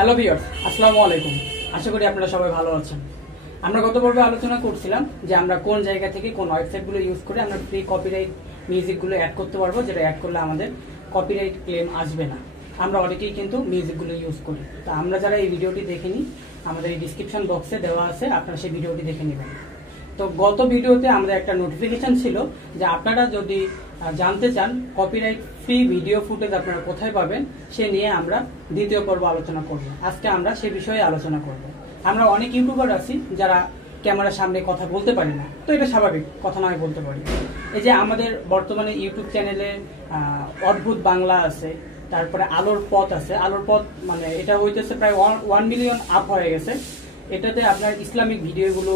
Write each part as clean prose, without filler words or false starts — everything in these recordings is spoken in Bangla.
হ্যালো ভিউয়ার্স, আসসালামু আলাইকুম। আশা করি আপনারা সবাই ভালো আছেন। আমরা গত পর্বে আলোচনা করছিলাম যে আমরা কোন জায়গা থেকে কোন ওয়েবসাইটগুলো ইউজ করে আমরা ফ্রি কপিরাইট মিউজিকগুলো অ্যাড করতে পারবো, যেটা অ্যাড করলে আমাদের কপিরাইট ক্লেম আসবে না। আমরা অনেকেই কিন্তু মিউজিকগুলো ইউজ করি। তা আমরা যারা এই ভিডিওটি দেখিনি, আমাদের এই ডিসক্রিপশন বক্সে দেওয়া আছে, আপনারা সেই ভিডিওটি দেখে নেবেন। তো গত ভিডিওতে আমাদের একটা নোটিফিকেশন ছিল যে আপনারা যদি জানতে চান কপিরাইট ফ্রি ভিডিও ফুটেজ আপনারা কোথায় পাবেন, সে নিয়ে আমরা দ্বিতীয় পর্ব আলোচনা করব। আজকে আমরা সে বিষয়ে আলোচনা করব। আমরা অনেক ইউটিউবার আছি যারা ক্যামেরার সামনে কথা বলতে পারি না, তো এটা স্বাভাবিক, কথা নয় বলতে পারি। এই যে আমাদের বর্তমানে ইউটিউব চ্যানেলে অদ্ভুত বাংলা আছে, তারপরে আলোর পথ আছে। আলোর পথ মানে এটা হইতেছে প্রায় 1 মিলিয়ন আপ হয়ে গেছে। এটাতে আপনার ইসলামিক ভিডিওগুলো,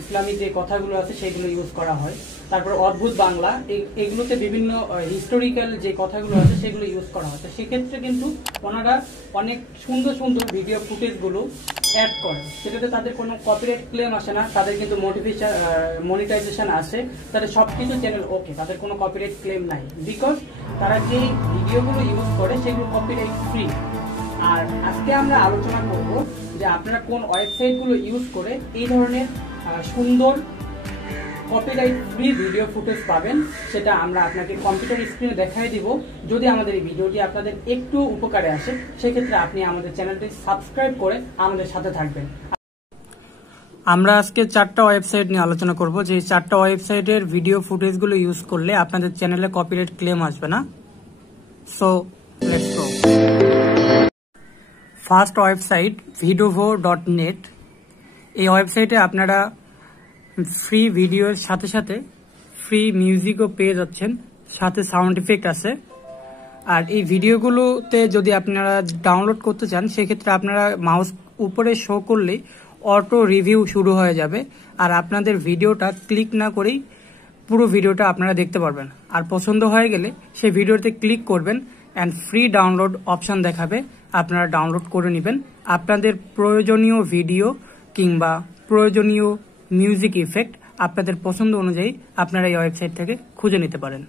ইসলামিক যে কথাগুলো আছে সেগুলো ইউজ করা হয়। তারপরে অদ্ভুত বাংলা, এগুলোতে বিভিন্ন হিস্টোরিক্যাল যে কথাগুলো আছে সেগুলো ইউজ করা হয়। তো সেক্ষেত্রে কিন্তু ওনারা অনেক সুন্দর সুন্দর ভিডিও ফুটেজগুলো অ্যাড করে, সেটাতে তাদের কোনো কপিরাইট ক্লেম আসে না, তাদের কিন্তু মনিটাইজেশন আছে, তাদের সব কিছু চ্যানেল ওকে, তাদের কোনো কপিরাইট ক্লেম নাই, বিকজ তারা যে ভিডিওগুলো ইউজ করে সেগুলো কপিরাইট ফ্রি। আর আজকে আমরা আলোচনা করব যে আপনারা কোন ওয়েবসাইটগুলো ইউজ করে এই ধরনের সুন্দর কপিরাইট ফ্রি ভিডিও ফুটেজ পাবেন, সেটা আমরা আপনাকে কম্পিউটার স্ক্রিনে দেখাই দিব। যদি আমাদের এই ভিডিওটি আপনাদের একটু উপকারে আসে, সেক্ষেত্রে আপনি আমাদের চ্যানেলটি সাবস্ক্রাইব করে আমাদের সাথে থাকবেন। আমরা আজকে 4টা ওয়েবসাইট নিয়ে আলোচনা করব, যে 4টা ওয়েবসাইটের ভিডিও ফুটেজগুলো ইউজ করলে আপনাদের চ্যানেলে কপিরাইট ক্লেম আসবে না। So let's go. First website vidovo.net। এই ওয়েবসাইটে আপনারা ফ্রি ভিডিওর সাথে সাথে ফ্রি মিউজিকও পেয়ে যাচ্ছেন, সাথে সাউন্ড ইফেক্ট আছে। আর এই ভিডিওগুলোতে যদি আপনারা ডাউনলোড করতে চান, সেক্ষেত্রে আপনারা মাউস উপরে শো করলেই অটো রিভিউ শুরু হয়ে যাবে, আর আপনাদের ভিডিওটা ক্লিক না করেই পুরো ভিডিওটা আপনারা দেখতে পারবেন। আর পছন্দ হয়ে গেলে সেই ভিডিওতে ক্লিক করবেন অ্যান্ড ফ্রি ডাউনলোড অপশন দেখাবে, আপনারা ডাউনলোড করে নেবেন। আপনাদের প্রয়োজনীয় ভিডিও কিংবা প্রয়োজনীয় মিউজিক ইফেক্ট আপনাদের পছন্দ অনুযায়ী আপনারা এই ওয়েবসাইট থেকে খুঁজে নিতে পারেন।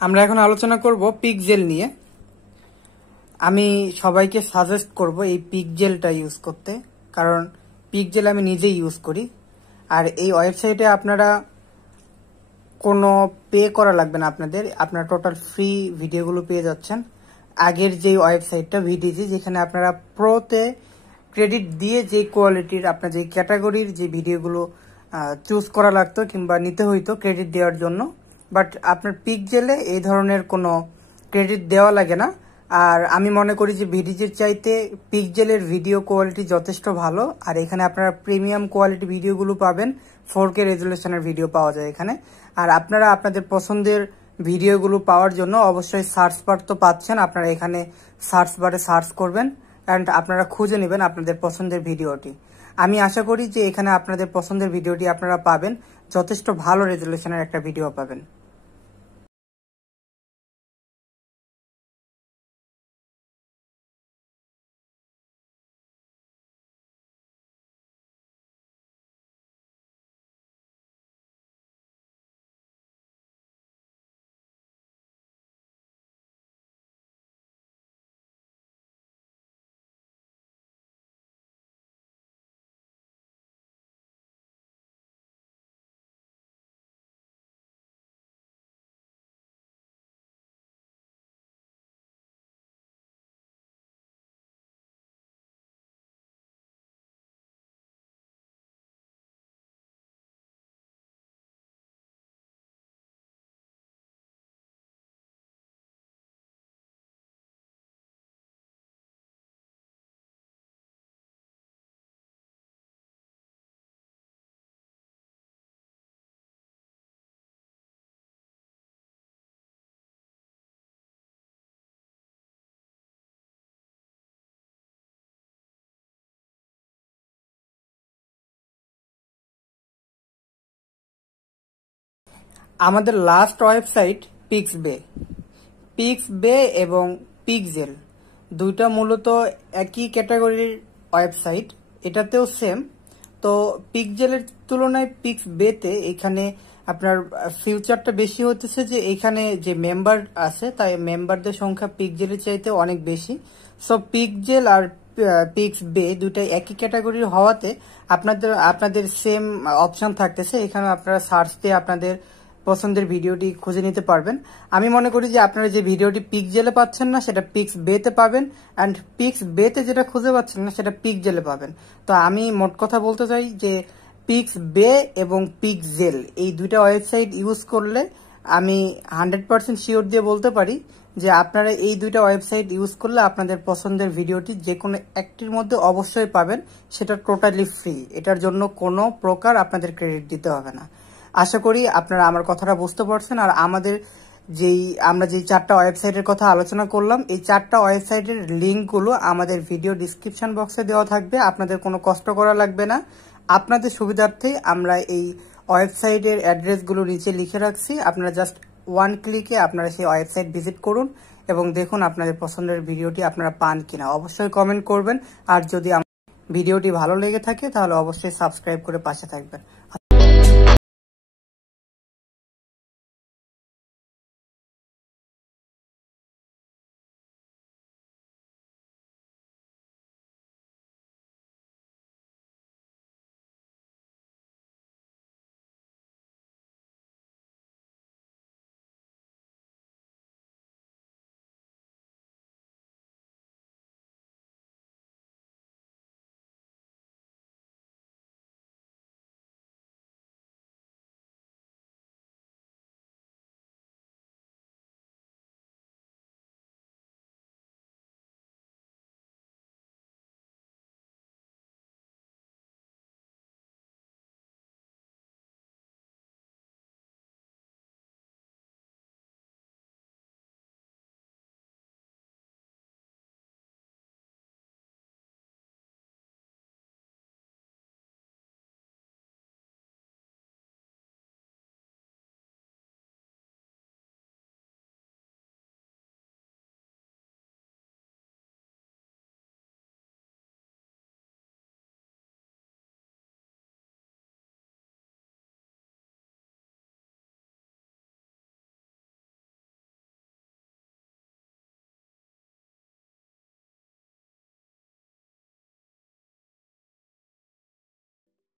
আমরা এখন আলোচনা করব পিক্সেল নিয়ে। আমি সবাইকে সাজেস্ট করব এই পিক্সেলটা ইউজ করতে, কারণ পিক্সেল আমি নিজেই ইউজ করি। আর এই ওয়েবসাইটে আপনারা কোনো পে করা লাগবে না, আপনারা টোটাল ফ্রি ভিডিওগুলো পেয়ে যাচ্ছেন। আগের যে ওয়েবসাইটটা ভিডিজি, যেখানে আপনারা প্রোতে ক্রেডিট দিয়ে যে কোয়ালিটির আপনার যে ক্যাটাগরির যে ভিডিওগুলো চুজ করা লাগতো কিংবা নিতে হইতো ক্রেডিট দেওয়ার জন্য, বাট আপনার পিক্সেলে এই ধরনের কোনো ক্রেডিট দেওয়া লাগে না। আর আমি মনে করি যে ভিডিজির চাইতে পিক্সেলের ভিডিও কোয়ালিটি যথেষ্ট ভালো। আর এখানে আপনারা প্রিমিয়াম কোয়ালিটি ভিডিওগুলো পাবেন, 4K রেজুলেশনের ভিডিও পাওয়া যায় এখানে। আর আপনারা আপনাদের পছন্দের ভিডিওগুলো পাওয়ার জন্য অবশ্যই সার্চ বার তো পাচ্ছেন, আপনারা এখানে সার্চ বারে সার্চ করবেন অ্যান্ড আপনারা খুঁজে নেবেন আপনাদের পছন্দের ভিডিওটি। আমি আশা করি যে এখানে আপনাদের পছন্দের ভিডিওটি আপনারা পাবেন, যথেষ্ট ভালো রেজুলেশনের একটা ভিডিও পাবেন। আমাদের লাস্ট ওয়েবসাইট পিক্সবে এবং পিক্সেল দুইটা মূলত একই ক্যাটাগরির ওয়েবসাইট, এটাতেও সেম। তো পিক্সেলের তুলনায় পিক্সবেতে এখানে আপনার ফিউচারটা বেশি হতেছে যে এখানে যে মেম্বার আছে তাই মেম্বারদের সংখ্যা পিক্সেলের চাইতে অনেক বেশি। সো পিক্সেল আর পিক্সবে দুটাই একই ক্যাটাগরির হওয়াতে আপনাদের সেম অপশন থাকতেছে, এখানে আপনারা সার্চ দিয়ে আপনাদের পছন্দের ভিডিওটি খুঁজে নিতে পারবেন। আমি মনে করি যে আপনারা যে ভিডিওটি পিক্সেলে পাচ্ছেন না সেটা পিক্সবেতে পাবেন, অ্যান্ড পিক্সবেতে যেটা খুঁজে পাচ্ছেন না সেটা পিক্সেলে পাবেন। তো আমি মোট কথা বলতে চাই যে পিক্সবে এবং পিক্সেল এই দুইটা ওয়েবসাইট ইউজ করলে আমি 100% শিওর দিয়ে বলতে পারি যে আপনারা এই দুইটা ওয়েবসাইট ইউজ করলে আপনাদের পছন্দের ভিডিওটি যে কোনো একটির মধ্যে অবশ্যই পাবেন, সেটা টোটালি ফ্রি। এটার জন্য কোনো প্রকার আপনাদের ক্রেডিট দিতে হবে না। আশা করি আপনারা আমার কথাটা বুঝতে পারছেন। আর আমরা যেই 4টা ওয়েবসাইটের কথা আলোচনা করলাম, এই 4টা ওয়েবসাইটের লিঙ্কগুলো আমাদের ভিডিও ডিসক্রিপশন বক্সে দেওয়া থাকবে, আপনাদের কোনো কষ্ট করা লাগবে না। আপনাদের সুবিধার্থে আমরা এই ওয়েবসাইটের অ্যাড্রেসগুলো নিচে লিখে রাখছি, আপনারা জাস্ট 1 ক্লিকে আপনারা সেই ওয়েবসাইট ভিজিট করুন এবং দেখুন আপনাদের পছন্দের ভিডিওটি আপনারা পান কিনা। অবশ্যই কমেন্ট করবেন, আর যদি ভিডিওটি ভালো লেগে থাকে তাহলে অবশ্যই সাবস্ক্রাইব করে পাশে থাকবেন।